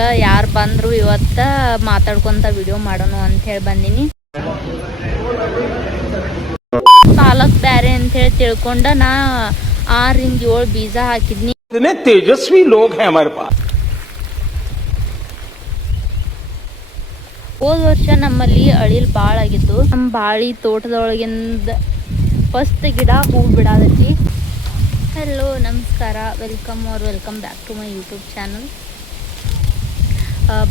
ಅದಕ್ಕೆ ಯಾರು ಬಂದರು ಇವತ್ತು ಮಾತಾಡ್ಕೊತ ವಿಡಿಯೋ ಮಾಡೋಣ ಅಂತ ಹೇಳಿ ಬಂದೀನಿ. ಪಾಲಕ್ ಬ್ಯಾರೆ ಅಂತ ಹೇಳಿ ತಿಳ್ಕೊಂಡ ನಾ 6 ರಿಂದ 7 ಬೀಜ ಹಾಕಿದ್ನಿ. ತೇಜಸ್ವಿ ಲೋಗ್ ಹೈ ಹಮಾರೆ ಪಾಸ್. ಹೋದ ವರ್ಷ ನಮ್ಮಲ್ಲಿ ಅಳಿಲ್ ಭಾಳ ಆಗಿತ್ತು. ನಮ್ಮ ಬಾಳಿ ತೋಟದೊಳಗಿಂದ ಫಸ್ಟ್ ಗಿಡ ಹೂ ಬಿಡಾದೈತಿ. ಹಲೋ ನಮಸ್ಕಾರ, welcome back to my YouTube channel.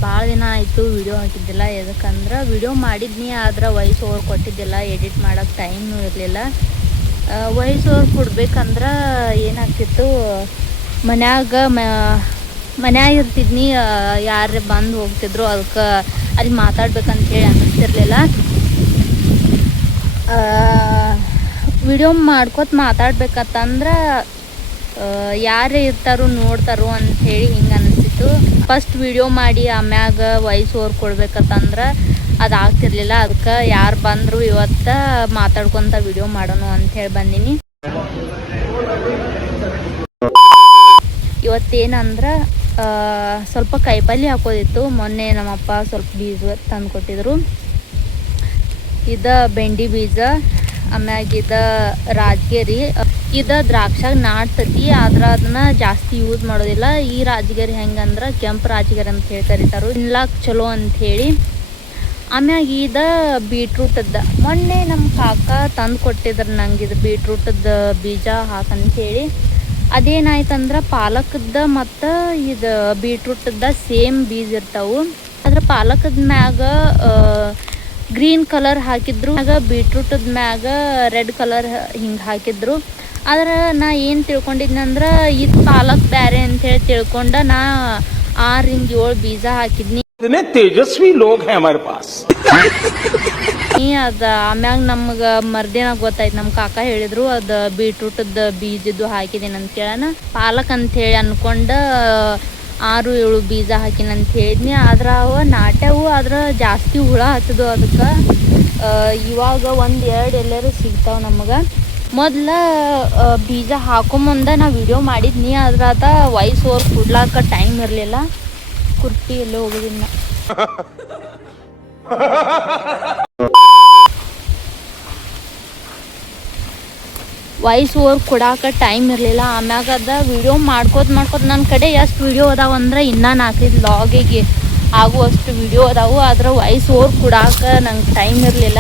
ಭಾಳ ದಿನ ಆಯಿತು ವಿಡಿಯೋ ಹಾಕಿದ್ದಿಲ್ಲ. ಎದಕ್ಕಂದ್ರೆ ವಿಡಿಯೋ ಮಾಡಿದ್ನಿ, ಆದ್ರೆ ವಾಯ್ಸ್ ಓವರ್ ಕೊಟ್ಟಿದ್ದಿಲ್ಲ. ಎಡಿಟ್ ಮಾಡೋಕ್ಕೆ ಟೈಮ್ನೂ ಇರಲಿಲ್ಲ. ವಾಯ್ಸ್ ಓವರ್ ಕೊಡ್ಬೇಕಂದ್ರೆ ಏನಾಗ್ತಿತ್ತು, ಮನ್ಯಾಗ ಇರ್ತಿದ್ನಿ, ಯಾರೇ ಬಂದು ಹೋಗ್ತಿದ್ರು, ಅದಕ್ಕೆ ಅಲ್ಲಿ ಮಾತಾಡ್ಬೇಕಂತೇಳಿ ಅನ್ನಿಸ್ತಿರ್ಲಿಲ್ಲ. ವಿಡಿಯೋ ಮಾಡ್ಕೊತ ಮಾತಾಡ್ಬೇಕಂತಂದ್ರೆ ಯಾರೇ ಇರ್ತಾರೋ ನೋಡ್ತಾರೋ ಅಂಥೇಳಿ ಹಿಂಗೆ ಅನ್ನಿಸ್ತಿತ್ತು. ಫಸ್ಟ್ ವಿಡಿಯೋ ಮಾಡಿ ಆಮ್ಯಾಗ ವಾಯ್ಸ್ ಓವರ್ ಕೊಡ್ಬೇಕಂತಂದ್ರೆ ಅದು ಆಗ್ತಿರ್ಲಿಲ್ಲ. ಅದಕ್ಕೆ ಯಾರು ಬಂದರು ಇವತ್ತು ಮಾತಾಡ್ಕೊತ ವಿಡಿಯೋ ಮಾಡೋಣ ಅಂಥೇಳಿ ಬಂದೀನಿ. ಇವತ್ತೇನಂದ್ರೆ ಸ್ವಲ್ಪ ಕಾಯಿಪಲ್ಯ ಹಾಕೋದಿತ್ತು. ಮೊನ್ನೆ ನಮ್ಮಪ್ಪ ಸ್ವಲ್ಪ ಬೀಜ ತಂದು ಕೊಟ್ಟಿದ್ರು. ಇದು ಬೆಂಡಿ ಬೀಜ, ಆಮ್ಯಾಗ ಇದು ರಾಜಗಿರಿ. ಇದು ದ್ರಾಕ್ಷಾಗ ನಾಟ್ತತಿ, ಆದ್ರೆ ಅದನ್ನ ಜಾಸ್ತಿ ಯೂಸ್ ಮಾಡೋದಿಲ್ಲ. ಈ ರಾಜಗಿರಿ ಹೆಂಗಂದ್ರೆ ಕೆಂಪು ರಾಜಗಿರಿ ಅಂತ ಹೇಳಿ ಕರೀತಾರೋ, ತಿನ್ಲಾಕ್ ಚಲೋ ಅಂಥೇಳಿ. ಆಮ್ಯಾಗ ಇದು ಬೀಟ್ರೂಟದ ಮೊನ್ನೆ ನಮ್ಮ ಕಾಕ ತಂದು ಕೊಟ್ಟಿದ್ರು ನಂಗೆ. ಇದು ಬೀಟ್ರೂಟದ ಬೀಜ ಹಾಕಂತೇಳಿ. ಅದೇನಾಯ್ತಂದ್ರೆ ಪಾಲಕದ ಮತ್ತು ಇದು ಬೀಟ್ರೂಟದ ಸೇಮ್ ಬೀಜ ಇರ್ತಾವೆ. ಆದ್ರೆ ಪಾಲಕದ ಮ್ಯಾಗ ಗ್ರೀನ್ ಕಲರ್ ಹಾಕಿದ್ರು, ಆಗ ಬೀಟ್ರೂಟದ ಮ್ಯಾಗ ರೆಡ್ ಕಲರ್ ಹಿಂಗೆ ಹಾಕಿದ್ರು. ಆದ್ರೆ ನಾ ಏನು ತಿಳ್ಕೊಂಡಿದ್ನಂದ್ರೆ ಇದು ಪಾಲಕ್ ಬ್ಯಾರೆ ಅಂಥೇಳಿ ತಿಳ್ಕೊಂಡ ನಾ 6 ರಿಂದ 7 ಬೀಜ ಹಾಕಿದ್ನಿ. ತೇಜಸ್ವಿ ಲೋಗ್ ಹೈ ಹಮಾರೆ ಪಾಸ್. ಅದು ಆಮ್ಯಾಗ ನಮ್ಗೆ ಮರ್ದಿನ ಗೊತ್ತಾಯ್ತು, ನಮ್ಮ ಕಾಕ ಹೇಳಿದ್ರು ಅದು ಬೀಟ್ರೂಟದ ಬೀಜದ್ದು ಹಾಕಿದ್ದೀನಿ ಅಂತ ಕೇಳೋಣ. ಪಾಲಕ್ ಅಂಥೇಳಿ ಅನ್ಕೊಂಡು 6-7 ಬೀಜ ಹಾಕಿನಂತ ಹೇಳಿದ್ನಿ. ಆದ್ರೆ ಅವ ನಾಟ್ಯವು, ಆದ್ರೆ ಜಾಸ್ತಿ ಹುಳ ಹತ್ತದು. ಅದಕ್ಕೆ ಇವಾಗ 1-2 ಎಲ್ಲರೂ ಸಿಗ್ತಾವೆ ನಮಗೆ. ಮೊದಲ ಬೀಜ ಹಾಕೊಂಬಂದ ನಾ ವಿಡಿಯೋ ಮಾಡಿದ್ನಿ, ಆದ್ರೆ ಅದ ವಾಯ್ಸ್ ಓವರ್ ಕೊಡ್ಲಾಕ ಟೈಮ್ ಇರಲಿಲ್ಲ. ಕುರ್ತಿ ಎಲ್ಲೋ ಹೋಗೋದಿಲ್ಲ. ವಾಯ್ಸ್ ಓವರ್ ಕೊಡಾಕ ಟೈಮ್ ಇರಲಿಲ್ಲ. ಆಮ್ಯಾಗ ಅದ ವಿಡಿಯೋ ಮಾಡ್ಕೋತ ನನ್ನ ಕಡೆ ಎಷ್ಟು ವಿಡಿಯೋ ಅದಾವಂದ್ರೆ ಇನ್ನೂ 4-5 ಲಾಗಿಗೆ ಆಗುವಷ್ಟು ವಿಡಿಯೋ ಅದಾವು. ಆದ್ರೆ ವಾಯ್ಸ್ ಓವರ್ ಕೊಡಾಕ ನಂಗೆ ಟೈಮ್ ಇರಲಿಲ್ಲ.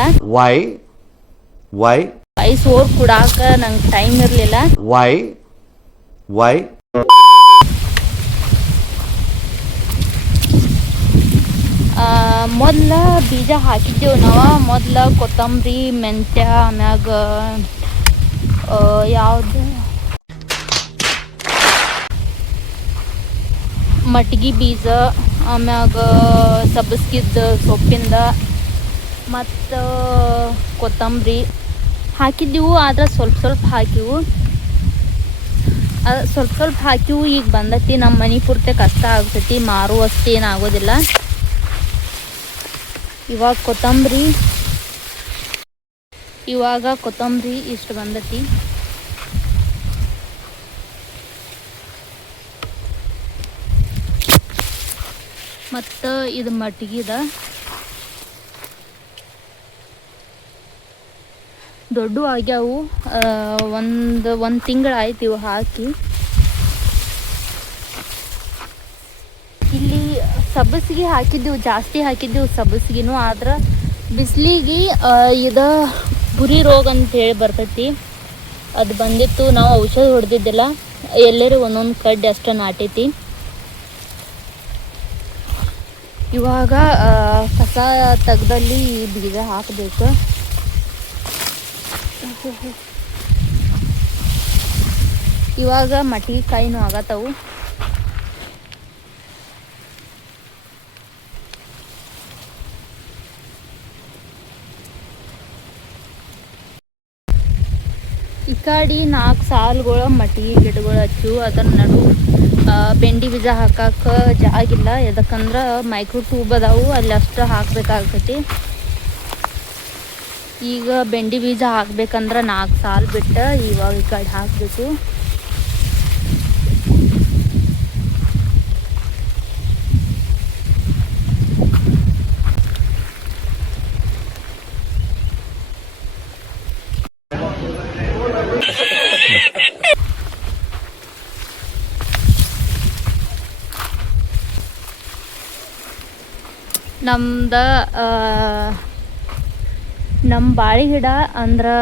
ವಾಯ್ಸ್ ಓವರ್ ಕೊಡಾಕ ನಂಗೆ ಟೈಮ್ ಇರಲಿಲ್ಲ. ಮೊದಲ ಬೀಜ ಹಾಕಿದ್ದೆವು ನಾವು. ಮೊದಲ ಕೊತ್ತಂಬರಿ, ಮೆಂತ್ಯ, ಆಮ್ಯಾಗ ಯಾವುದು ಮಟ್ಗಿ ಬೀಜ, ಆಮ್ಯಾಗ ಸಬ್ಬಸ್ಗಿದ್ದ ಸೊಪ್ಪಿಂದ ಮತ್ತು ಕೊತ್ತಂಬರಿ ಹಾಕಿದ್ದೆವು. ಆದ್ರೆ ಸ್ವಲ್ಪ ಹಾಕಿವು. ಸ್ವಲ್ಪ ಹಾಕಿವು. ಈಗ ಬಂದತಿ ನಮ್ಮ ಮನೆ ಪೂರ್ತಿ ಕಷ್ಟ ಆಗ್ತೈತಿ, ಮಾರುವಷ್ಟು ಏನಾಗೋದಿಲ್ಲ. ಇವಾಗ ಕೊತ್ತಂಬರಿ ಇಷ್ಟು ಬಂದತಿ. ಮತ್ತು ಇದು ಮಟ್ಗಿದ ದೊಡ್ಡ ಆಗ್ಯಾವು. ಒಂದು ತಿಂಗಳಾಯ್ತು ಇವು ಹಾಕಿ. ಇಲ್ಲಿ ಸಬ್ಬಸಿಗೆ ಹಾಕಿದ್ದೆವು, ಜಾಸ್ತಿ ಹಾಕಿದ್ದೆವು ಸಬ್ಬಸಿಗೆನೂ. ಆದ್ರೆ ಬಿಸಿಲಿಗೆ ಇದು ಬುರಿ ರೋಗ ಅಂತೇಳಿ ಬರ್ತೈತಿ, ಅದು ಬಂದಿತ್ತು. ನಾವು ಔಷಧ ಹೊಡೆದಿದ್ದಿಲ್ಲ, ಎಲ್ಲರೂ ಒಂದೊಂದು ಕಡ್ಡಿ ಅಷ್ಟೇ ನಾಟೈತಿ. ಇವಾಗ ಕಸ ತೆಗ್ದಲ್ಲಿ ಬೀಜ ಹಾಕಬೇಕು. ಇವಾಗ ಮಟ್ಗಿ ಕಾಯಿನೂ ಆಗತ್ತವು. ಈ ಕಡೆ 4 ಸಾಲುಗಳು ಮಟ್ಗಿ ಗಿಡಗಳು ಹಚ್ಚು. ಅದರ ನಡು ಬೆಂಡಿ ಬೀಜ ಹಾಕಕ್ಕೆ ಜಾಗಿಲ್ಲ. ಎದಕ್ಕಂದ್ರೆ ಮೈಕ್ರೋ ಟ್ಯೂಬ್ ಅದಾವು, ಅಲ್ಲಿ ಅಷ್ಟು ಹಾಕಬೇಕಾಗ್ತೈತಿ. ಈಗ ಬೆಂಡಿ ಬೀಜ ಹಾಕ್ಬೇಕಂದ್ರೆ 4 ಸಾಲು ಬಿಟ್ಟು ಇವಾಗ ಈ ಕಡೆ ಹಾಕಬೇಕು. ನಮ್ದು ನಮ್ಮ ಬಾಳೆ ಗಿಡ ಅಂದ್ರೆ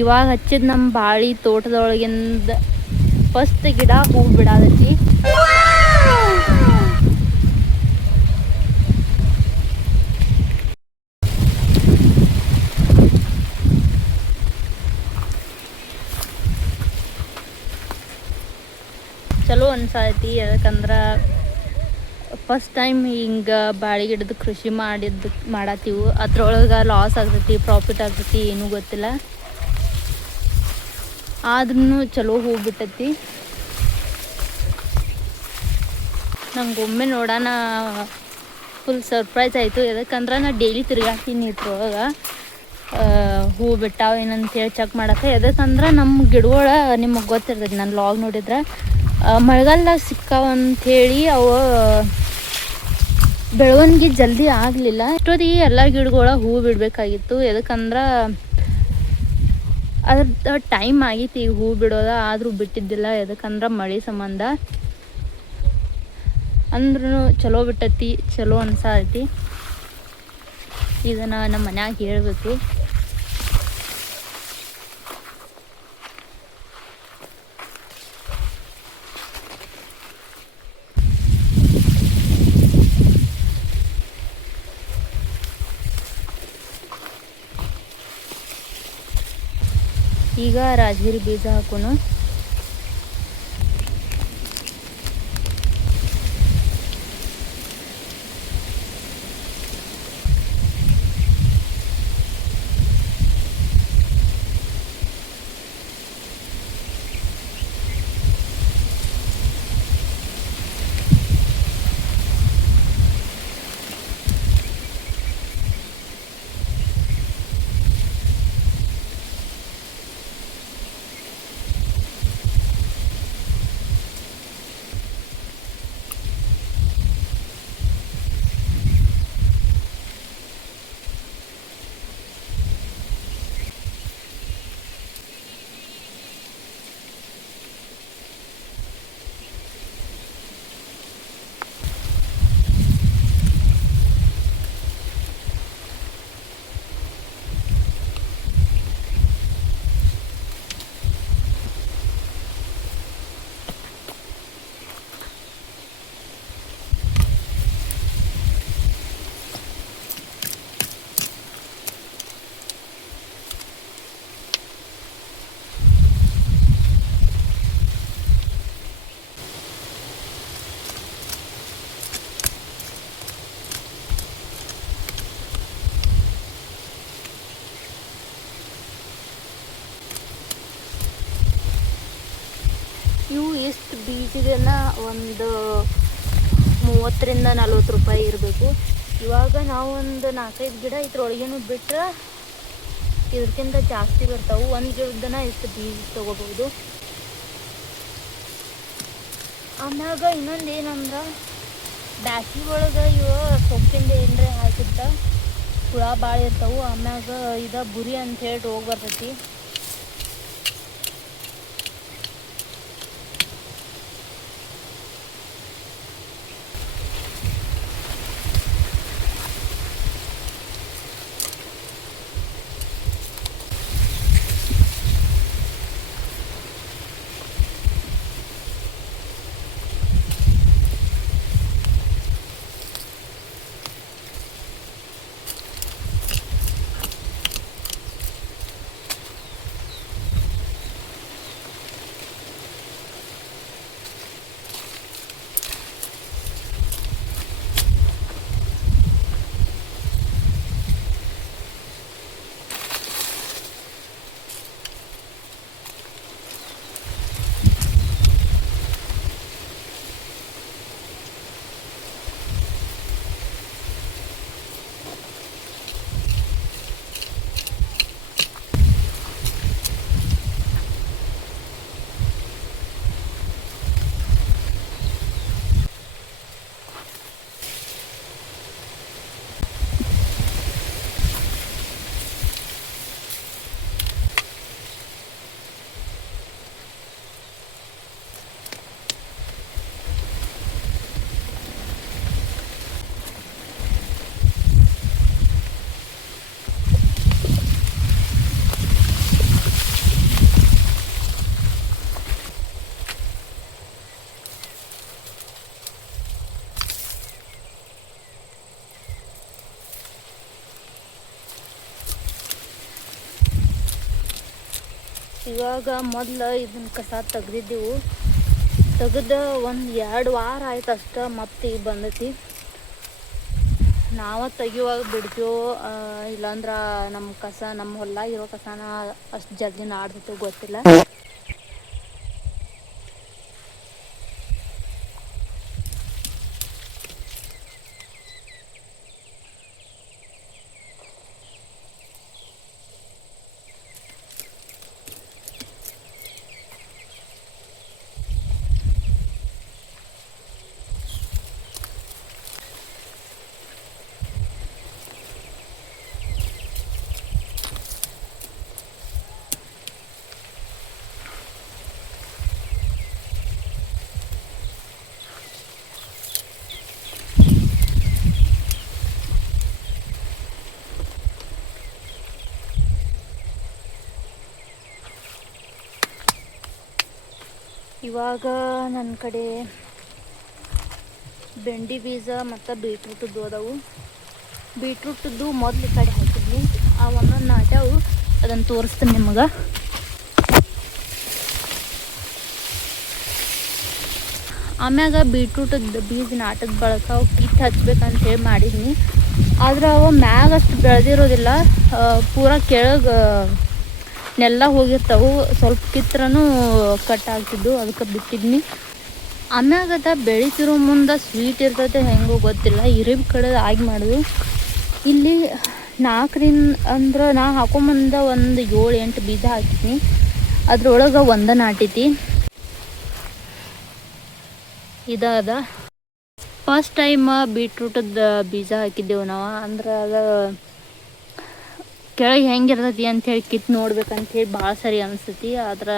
ಇವಾಗ ಹಚ್ಚಿದ ನಮ್ಮ ಬಾಳೆ ತೋಟದೊಳಗಿಂದ ಫಸ್ಟ್ ಗಿಡ ಹೂ ಬಿಡಾದೈತಿ. ಚಲೋ ಅನ್ಸೈತಿ. ಯಾಕಂದ್ರೆ ಫಸ್ಟ್ ಟೈಮ್ ಹಿಂಗೆ ಬಾಳೆ ಗಿಡದ ಕೃಷಿ ಮಾಡತ್ತೀವಿ. ಅದ್ರೊಳಗೆ ಲಾಸ್ ಆಗ್ತೈತಿ, ಪ್ರಾಫಿಟ್ ಆಗ್ತೈತಿ, ಏನೂ ಗೊತ್ತಿಲ್ಲ. ಆದ್ರೂ ಚಲೋ ಹೂ ಬಿಟ್ಟೈತಿ. ನಂಗೆ ಒಮ್ಮೆ ನೋಡೋಣ ಫುಲ್ ಸರ್ಪ್ರೈಸ್ ಆಯಿತು. ಯಾಕಂದ್ರೆ ನಾ ಡೈಲಿ ತಿರ್ಗಾಡ್ತೀನಿ ಇದ್ರೊಳಗೆ ಹೂ ಬಿಟ್ಟಾವ ಏನಂತೇಳಿ ಚೆಕ್ ಮಾಡಕ್ಕೆ. ಯಾಕಂದ್ರೆ ನಮ್ಮ ಗಿಡಗಳ ನಿಮಗೆ ಗೊತ್ತಿರ್ತೈತಿ, ನಾನು ಲಾಗ್ ನೋಡಿದ್ರೆ ಮಳೆಗಾಲದಾಗ ಸಿಕ್ಕಾವಂಥೇಳಿ ಅವು ಬೆಳವಣಿಗೆ ಜಲ್ದಿ ಆಗಲಿಲ್ಲ. ಇಷ್ಟೊತ್ತಿಗೆ ಎಲ್ಲ ಗಿಡಗಳ ಹೂ ಬಿಡಬೇಕಾಗಿತ್ತು. ಯಾಕಂದ್ರೆ ಅದ್ರ ಟೈಮ್ ಆಗಿತ್ತು ಈಗ ಹೂ ಬಿಡೋದ, ಆದರೂ ಬಿಟ್ಟಿದ್ದಿಲ್ಲ. ಯಾಕಂದ್ರೆ ಮಳೆ ಸಂಬಂಧ. ಅಂದ್ರೂ ಚಲೋ ಬಿಟ್ಟೈತಿ, ಚಲೋ ಅನ್ಸೈತಿ. ಇದನ್ನು ನಮ್ಮ ಮನ್ಯಾಗ ಹೇಳಬೇಕು. ಈಗ ರಾಜಗಿರಿ ಬೀಜ ಹಾಕೋಣ. ಇವು ಎಷ್ಟು ಬೀಜದನ್ನ ಒಂದು 30-40 ರೂಪಾಯಿ ಇರಬೇಕು. ಇವಾಗ ನಾವು ಒಂದು 4-5 ಗಿಡ ಇದ್ರೊಳಗೇನು ಬಿಟ್ರೆ ಇದಕ್ಕಿಂತ ಜಾಸ್ತಿ ಬರ್ತಾವೆ. ಒಂದು ಗಿಡದನ್ನ ಎಷ್ಟು ಬೀಜ ತೊಗೋಬೋದು. ಆಮ್ಯಾಗ ಇನ್ನೊಂದು ಏನಂದ್ರೆ ಬ್ಯಾಸಿಗೆ ಒಳಗೆ ಇವ ಸೊಪ್ಪಿಂದ ಏನರ ಹಾಕಿದ್ದ ಹುಳ ಭಾಳ ಇರ್ತಾವೆ. ಆಮ್ಯಾಗ ಇದು ಬುರಿ ಅಂಥೇಳಿ ರೋಗ ಬರ್ತೈತಿ. ಇವಾಗ ಮೊದಲು ಇದನ್ನ ಕಸ ತೆಗ್ದಿದ್ದೆವು. ತೆಗೆದು ಒಂದು 2 ವಾರ ಆಯ್ತು ಅಷ್ಟೇ. ಮತ್ತೆ ಈಗ ಬಂದೈತಿ. ನಾವು ತೆಗಿಯುವಾಗ ಬಿಡ್ತೀವೋ ಇಲ್ಲಾಂದ್ರೆ ನಮ್ಮ ಕಸ ನಮ್ಮ ಹೊಲ್ದಾಗಿರೋ ಕಸನ ಅಷ್ಟು ಜಲ್ದಿ ನಾಡ್ದಿತ್ತು ಗೊತ್ತಿಲ್ಲ. ಇವಾಗ ನನ್ನ ಕಡೆ ಬೆಂಡಿ ಬೀಜ ಮತ್ತು ಬೀಟ್ರೂಟದ್ದು ಅದಾವು. ಬೀಟ್ರೂಟದ್ದು ಮೊದಲು ಈ ಕಡೆ ಹಾಕಿದ್ವಿ. ಆ ಒಂದೊಂದು ನಾಟ್ಯಾವು, ಅದನ್ನು ತೋರಿಸ್ತೀನಿ ನಿಮಗೆ. ಆಮ್ಯಾಗ ಬೀಟ್ರೂಟದ್ದು ಬೀಜ ನಾಟದ ಬಳಕ ಅವು ಕಿತ್ತು ಹಚ್ಬೇಕಂತ ಹೇಳಿ ಮಾಡಿದ್ನಿ. ಆದ್ರೆ ಅವು ಮ್ಯಾಗ ಅಷ್ಟು ಬೆಳೆದಿರೋದಿಲ್ಲ, ಪೂರ ಕೆಳಗೆ ನೆಲ್ಲ ಹೋಗಿರ್ತಾವು. ಸ್ವಲ್ಪ ಕಿತ್ರನೂ ಕಟ್ ಆಗ್ತಿದ್ದು, ಅದಕ್ಕೆ ಬಿಟ್ಟಿದ್ನಿ. ಆಮ್ಯಾಗದ ಬೆಳಿತಿರೋ ಮುಂದೆ ಸ್ವೀಟ್ ಇರ್ತೈತೆ ಹೆಂಗೋ ಗೊತ್ತಿಲ್ಲ. ಇರಿಬ್ ಕಡೆ ಆಗಿ ಮಾಡೋದು. ಇಲ್ಲಿ 4ರಿಂದ ಅಂದ್ರೆ ನಾ ಹಾಕೊಂಬಂದ ಒಂದು 7-8 ಬೀಜ ಹಾಕಿದ್ನಿ. ಅದ್ರೊಳಗೆ ಒಂದ ನಾಟೈತಿ. ಇದಾದ ಫಸ್ಟ್ ಟೈಮ್ ಬೀಟ್ರೂಟದ ಬೀಜ ಹಾಕಿದ್ದೆವು ನಾವು. ಅಂದ್ರೆ ಅದು ಕೆಳಗೆ ಹೆಂಗಿರ್ತೈತಿ ಅಂಥೇಳಿ ಕಿತ್ತು ನೋಡ್ಬೇಕಂಥೇಳಿ ಭಾಳ ಸರಿ ಅನಿಸ್ತೈತಿ. ಆದ್ರೆ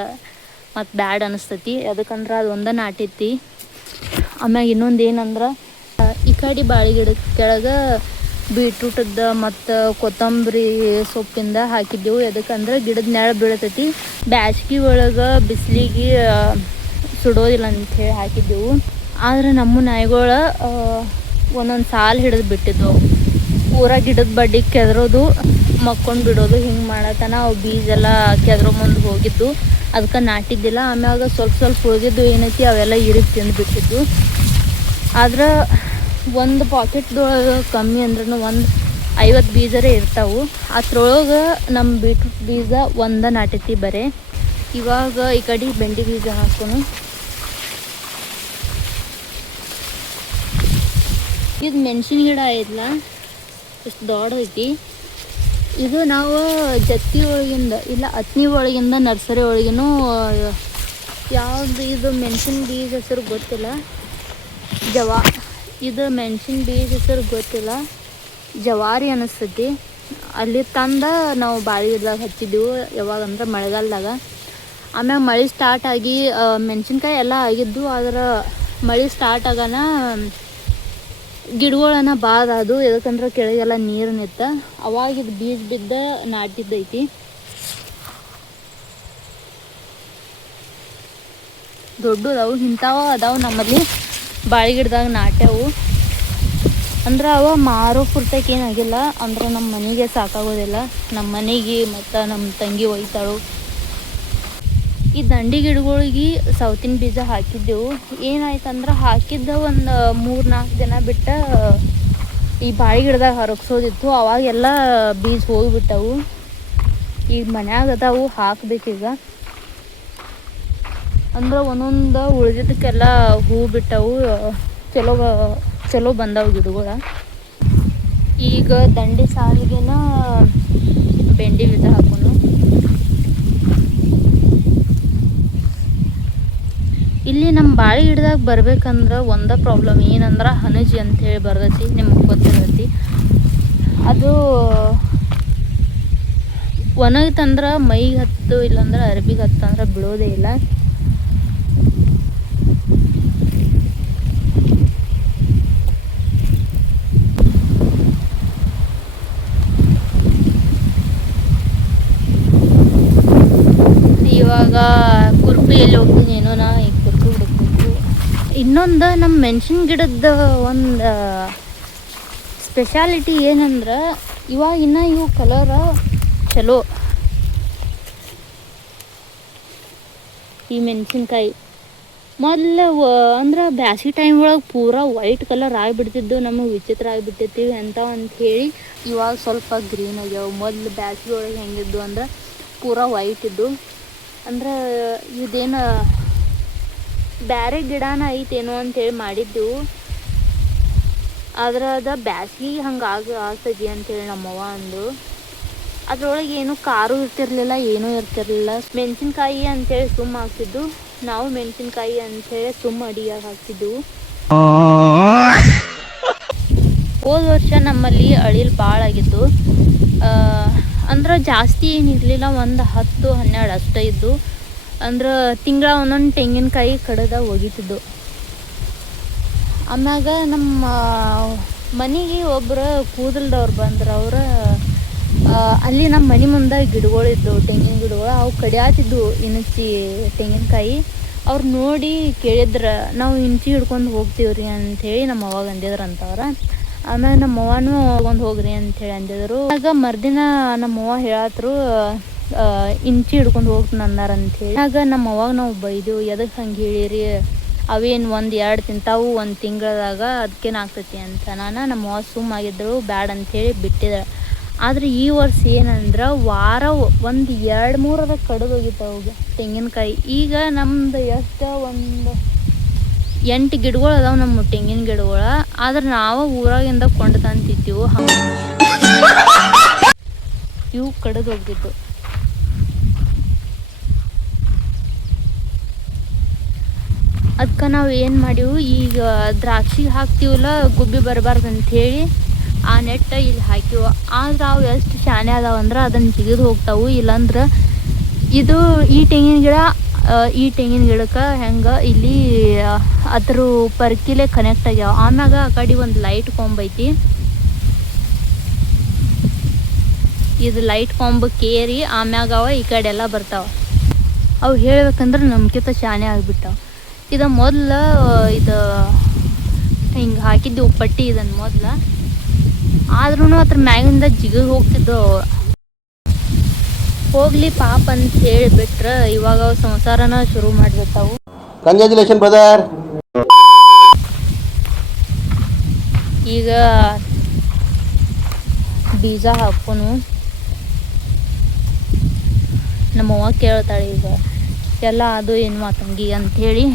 ಮತ್ತು ಬ್ಯಾಡ್ ಅನಿಸ್ತೈತಿ. ಅದಕ್ಕಂದ್ರೆ ಅದು ಒಂದೇ ನಾಟೈತಿ. ಆಮ್ಯಾಗ ಇನ್ನೊಂದು ಏನಂದ್ರೆ ಈ ಕಡೆ ಬಾಳೆ ಗಿಡದ ಕೆಳಗೆ ಬೀಟ್ರೂಟದ ಮತ್ತು ಕೊತ್ತಂಬರಿ ಸೊಪ್ಪಿಂದ ಹಾಕಿದ್ದೆವು. ಎದಕ್ಕಂದ್ರೆ ಗಿಡದ ನೆಳ ಬೀಳ್ತೈತಿ, ಬ್ಯಾಸ್ಗೆ ಒಳಗೆ ಬಿಸಿಲಿಗೆ ಸುಡೋದಿಲ್ಲ ಅಂಥೇಳಿ ಹಾಕಿದ್ದೆವು. ಆದ್ರೆ ನಮ್ಮ ನಾಯಿಗಳು ಒಂದೊಂದು ಸಾಲು ಹಿಡಿದು ಬಿಟ್ಟಿದ್ದವು. ಪೂರ ಗಿಡದ ಬಡ್ಡಿ ಕೆದರೋದು, ಮಕ್ಕೊಂಡು ಬಿಡೋದು, ಹಿಂಗೆ ಮಾಡತನ ಅವು ಬೀಜ ಎಲ್ಲ ಕೆದರೋ ಮುಂದೆ ಹೋಗಿದ್ದು. ಅದಕ್ಕೆ ನಾಟಿದ್ದಿಲ್ಲ. ಆಮ್ಯಾಗ ಸ್ವಲ್ಪ ಉಳಿದಿದ್ದು ಏನೈತಿ ಅವೆಲ್ಲ ಇರಿದು ತಿಂದುಬಿಟ್ಟಿದ್ದು. ಆದ್ರೆ ಒಂದು ಪಾಕೆಟ್ದೊಳಗೆ ಕಮ್ಮಿ ಅಂದ್ರೂ ಒಂದು 50 ಬೀಜರೇ ಇರ್ತಾವೆ. ಅದ್ರೊಳಗೆ ನಮ್ಮ ಬೀಟ್ರೂಟ್ ಬೀಜ ಒಂದೇ ನಾಟೈತಿ ಬರೇ. ಇವಾಗ ಈ ಕಡೆ ಬೆಂಡಿ ಬೀಜ ಹಾಕೋನು. ಇದು ಮೆಣಸಿನ ಗಿಡ ಐತಲ್ಲ, ಇಷ್ಟು ದೊಡ್ಡದೈತಿ. ಇದು ನಾವು ಜತ್ತಿ ಒಳಗಿಂದ ಇಲ್ಲ ಅತ್ನಿ ಒಳಗಿಂದ ನರ್ಸರಿ ಒಳಗಿನೂ ಯಾವುದು ಇದು ಮೆಣಸಿನ ಬೀಜ ಹೆಸರು ಗೊತ್ತಿಲ್ಲ. ಇದು ಮೆಣಸಿನ ಬೀಜ ಹೆಸರು ಗೊತ್ತಿಲ್ಲ, ಜವಾರಿ ಅನ್ನಿಸ್ತೈತಿ. ಅಲ್ಲಿ ತಂದ ನಾವು ಬಾಳೆ ಗಿಡದಾಗ ಹಚ್ಚಿದ್ದೆವು. ಯಾವಾಗಂದ್ರೆ ಮಳೆಗಾಲದಾಗ. ಆಮ್ಯಾಗ ಮಳೆ ಸ್ಟಾರ್ಟ್ ಆಗಿ ಮೆಣಸಿನ್ಕಾಯಿ ಎಲ್ಲ ಆಗಿದ್ದು. ಆದ್ರೆ ಮಳೆ ಸ್ಟಾರ್ಟ್ ಆಗೋಣ ಗಿಡಗಳನ್ನ ಬಾದದು. ಎದಕ್ಕಂದ್ರೆ ಕೆಳಗೆಲ್ಲ ನೀರು ನಿಂತ ಅವಾಗಿದ್ದು ಬೀಜ ಬಿದ್ದ ನಾಟಿದ್ದೈತಿ. ದೊಡ್ಡದವು ಇಂಥವು ಅದಾವು ನಮ್ಮಲ್ಲಿ ಬಾಳೆ ಗಿಡದಾಗ ನಾಟ್ಯಾವು. ಅಂದ್ರೆ ಅವ ಮಾರೋ ಪುರ್ತಕ್ಕೆ ಏನಾಗಿಲ್ಲ. ಅಂದ್ರೆ ನಮ್ಮ ಮನೆಗೆ ಸಾಕಾಗೋದಿಲ್ಲ. ನಮ್ಮ ಮನೆಗೆ ಮತ್ತು ನಮ್ಮ ತಂಗಿ ಒಯ್ತಾಳು. ಈ ದಂಡಿ ಗಿಡಗಳಿಗೆ ಸೌತಿನ ಬೀಜ ಹಾಕಿದ್ದೆವು. ಏನಾಯ್ತಂದ್ರೆ ಹಾಕಿದ್ದ ಒಂದು 3-4 ದಿನ ಬಿಟ್ಟು ಈ ಬಾಳೆ ಗಿಡದಾಗ ಹರಗ್ಸೋದಿತ್ತು. ಅವಾಗೆಲ್ಲ ಬೀಜ ಹೋಗಿಬಿಟ್ಟವು. ಈಗ ಮನ್ಯಾಗ ಅದಾವು, ಹಾಕ್ಬೇಕೀಗ. ಅಂದ್ರೆ ಒಂದೊಂದು ಉಳಿದಿದ್ದಕ್ಕೆಲ್ಲ ಹೂ ಬಿಟ್ಟವು. ಚಲೋ ಬಂದವು ಗಿಡಗಳು. ಈಗ ದಂಡಿ ಸಾಲಿಗೆನ ಬೆಂಡಿ ಬೀಜ ಹಾಕೋನು. ಇಲ್ಲಿ ನಮ್ಮ ಬಾಳೆ ಗಿಡದಾಗ ಬರ್ಬೇಕಂದ್ರೆ ಒಂದೇ ಪ್ರಾಬ್ಲಮ್ ಏನಂದ್ರೆ ಹನಜಿ ಅಂಥೇಳಿ ಬರ್ತೈತಿ. ನಿಮಗೆ ಗೊತ್ತಿರ್ತೈತಿ. ಅದು ಒಣಗಿತಂದ್ರೆ ಮೈಗೆ ಹತ್ತು, ಇಲ್ಲಾಂದ್ರೆ ಅರ್ಬಿಗೆ ಹತ್ತಂದ್ರೆ ಬಿಡೋದೇ ಇಲ್ಲ. ಇವಾಗ ಕುರ್ಪಿಯಲ್ಲಿ ಹೋಗ್ತೀನಿ ಏನೋ ನಾ. ಈಗ ಕುರ್ಪಿ ಹುಡುಕ್ಬೇಕು. ಇನ್ನೊಂದು ನಮ್ಮ ಮೆಣಸಿನ ಗಿಡದ ಒಂದು ಸ್ಪೆಷಾಲಿಟಿ ಏನಂದ್ರೆ ಇವಾಗಿನ್ನ ಇವು ಕಲರ ಚಲೋ. ಈ ಮೆಣಸಿನ್ಕಾಯಿ ಮೊದಲು ಅಂದ್ರೆ ಬ್ಯಾಸಿಗೆ ಟೈಮ್ ಒಳಗೆ ಪೂರಾ ವೈಟ್ ಕಲರ್ ಆಗಿಬಿಡ್ತಿದ್ದು, ನಮಗೆ ವಿಚಿತ್ರ ಆಗಿಬಿಟ್ಟಿರ್ತೀವಿ ಅಂತ ಹೇಳಿ ಇವಾಗ ಸ್ವಲ್ಪ ಗ್ರೀನ್ ಆಗ್ಯಾವ. ಮೊದಲು ಬ್ಯಾಸಿಗೆ ಒಳಗೆ ಹೆಂಗಿದ್ದು ಅಂದ್ರೆ ಪೂರಾ ವೈಟ್ ಇದ್ದು. ಅಂದ್ರೆ ಇದೇನು ಬೇರೆ ಗಿಡನ ಐತೇನೋ ಅಂತೇಳಿ ಮಾಡಿದ್ದೆವು, ಆದ್ರೆ ಅದು ಬ್ಯಾಸಿಗೆ ಹಂಗೆ ಆಗ್ತದೆ ಅಂತೇಳಿ ನಮ್ಮವ್ವ ಅಂದು. ಅದ್ರೊಳಗೆ ಏನು ಖಾರು ಇರ್ತಿರ್ಲಿಲ್ಲ, ಏನೂ ಇರ್ತಿರ್ಲಿಲ್ಲ. ಮೆಣಸಿನ್ಕಾಯಿ ಅಂತೇಳಿ ಸುಮ್ಮ ಹಾಕ್ತಿದ್ದು, ನಾವು ಮೆಣಸಿನ್ಕಾಯಿ ಅಂತೇಳಿ ಸುಮ್ಮ ಅಡಿಯಾಗಿ ಹಾಕ್ತಿದ್ದೆವು. ಹೋದ ವರ್ಷ ನಮ್ಮಲ್ಲಿ ಅಳಿಲು ಭಾಳ ಆಗಿದ್ದು. ಅಂದ್ರೆ ಜಾಸ್ತಿ ಏನಿರಲಿಲ್ಲ, ಒಂದು 10-12 ಅಷ್ಟೇ ಇದ್ದು. ಅಂದ್ರೆ ತಿಂಗಳ ಒಂದೊಂದು ತೆಂಗಿನಕಾಯಿ ಕಡ್ದು ಒಗಿತಿದ್ದು. ಆಮ್ಯಾಗ ನಮ್ಮ ಮನೆಗೆ ಒಬ್ಬರು ಕೂದಲ್ದವ್ರು ಬಂದ್ರೆ ಅಲ್ಲಿ ನಮ್ಮ ಮನೆ ಮುಂದೆ ಗಿಡಗಳಿದ್ದು, ತೆಂಗಿನ ಗಿಡಗಳು. ಅವು ಕಡಿಯಾತಿದ್ದು ಇಣಚಿ ತೆಂಗಿನಕಾಯಿ. ಅವ್ರು ನೋಡಿ ಕೇಳಿದ್ರೆ, ನಾವು ಇಂಚಿ ಹಿಡ್ಕೊಂಡು ಹೋಗ್ತೀವ್ರಿ ಅಂಥೇಳಿ ನಮ್ಮ ಅವ್ವಾಗ ಅಂದಿದ್ರಂತವ್ರ. ಆಮೇಲೆ ನಮ್ಮ ಅವ್ವನೂ ತಗೊಂಡು ಹೋಗ್ರಿ ಅಂಥೇಳಿ ಅಂದಿದ್ರು. ಆಗ ಮರುದಿನ ನಮ್ಮ ಅವ್ವ ಹೇಳತ್ರು ಇಂಚಿ ಹಿಡ್ಕೊಂಡು ಹೋಗ್ತೀನಿ ಅಂದಾರಂಥೇಳಿ. ಆಗ ನಮ್ಮ ಅವ್ವಾಗ ನಾವು ಬೈದೆವು, ಎದಕ್ಕೆ ಹಂಗೆ ಹೇಳಿರಿ, ಅವೇನು 1-2 ತಿಂತಾವು 1 ತಿಂಗಳದಾಗ, ಅದಕ್ಕೇನು ಆಗ್ತೈತಿ ಅಂತ. ನಮ್ಮ ಅವ್ವ ಸುಮ್ಮಾಗಿದ್ರು, ಬ್ಯಾಡ ಅಂಥೇಳಿ ಬಿಟ್ಟಿದ್ರು. ಆದರೆ ಈ ವರ್ಷ ಏನಂದ್ರೆ ವಾರ 1-2-3 ಕಡ್ದು ಹೋಗಿತ್ತಾವ ತೆಂಗಿನಕಾಯಿ. ಈಗ ನಮ್ದು ಎಷ್ಟು ಒಂದು 8 ಗಿಡಗಳು ಅದಾವೆ ನಮ್ಮ ತೆಂಗಿನ ಗಿಡಗಳು. ಆದ್ರೆ ನಾವು ಊರಾಗಿಂದ ಕೊಂಡು ತಂತಿದ್ದೀವು, ಇವು ಕಡ್ದು ಹೋಗ್ತಿದ್ದು. ಅದಕ್ಕೆ ನಾವು ಏನು ಮಾಡೀವು, ಈಗ ದ್ರಾಕ್ಷಿಗೆ ಹಾಕ್ತೀವಲ್ಲ ಗುಬ್ಬಿ ಬರಬಾರ್ದು ಅಂಥೇಳಿ ಆ ನೆಟ್ಟ ಇಲ್ಲಿ ಹಾಕಿವು. ಆದ್ರೆ ಅವು ಎಷ್ಟು ಶಾನೆ ಅದಾವಂದ್ರೆ ಅದನ್ನು ಜಿಗಿದು ಹೋಗ್ತಾವು. ಇಲ್ಲಾಂದ್ರೆ ಇದು ಈ ತೆಂಗಿನ ಗಿಡಕ್ಕೆ ಹೆಂಗೆ ಇಲ್ಲಿ ಅದ್ರ ಪರ್ಕಿಲೆ ಕನೆಕ್ಟ್ ಆಗ್ಯಾವ. ಆಮ್ಯಾಗ ಆ ಕಡೆ ಒಂದು ಲೈಟ್ ಕೊಂಬೈತಿ, ಇದು ಲೈಟ್ ಕೊಂಬ ಕೇರಿ ಆಮ್ಯಾಗ ಈ ಕಡೆ ಎಲ್ಲ ಬರ್ತಾವೆ. ಅವು ಹೇಳ್ಬೇಕಂದ್ರೆ ನಮ್ಕಿಂತ ಶಾನೆ ಆಗಿಬಿಟ್ಟಾವ. ಇದು ಮೊದಲು ಇದು ಹಿಂಗೆ ಹಾಕಿದ್ದೆವು ಪಟ್ಟಿ ಇದನ್ನು ಮೊದಲು. ಆದ್ರೂ ಅದ್ರ ಮ್ಯಾಗಿಂದ ಜಿಗಿದು ಹೋಗ್ತಿದ್ದು. ಹೋಗ್ಲಿ ಪಾಪ ಅಂತ ಹೇಳಿ ಬಿಟ್ರೆ ಇವಾಗ ಸಂಸಾರನ ಶುರು ಮಾಡಿಬಿಡ್ತಾವು. Congratulation brother. ಈಗ ಬೀಜ ಹಾಕೋನು. ನಮ್ಮವ್ವ ಕೇಳ್ತಾಳೆ ಈಗ ಎಲ್ಲ ಅದು ಏನು ಮಾತಂಗಿ ಅಂಥೇಳಿ.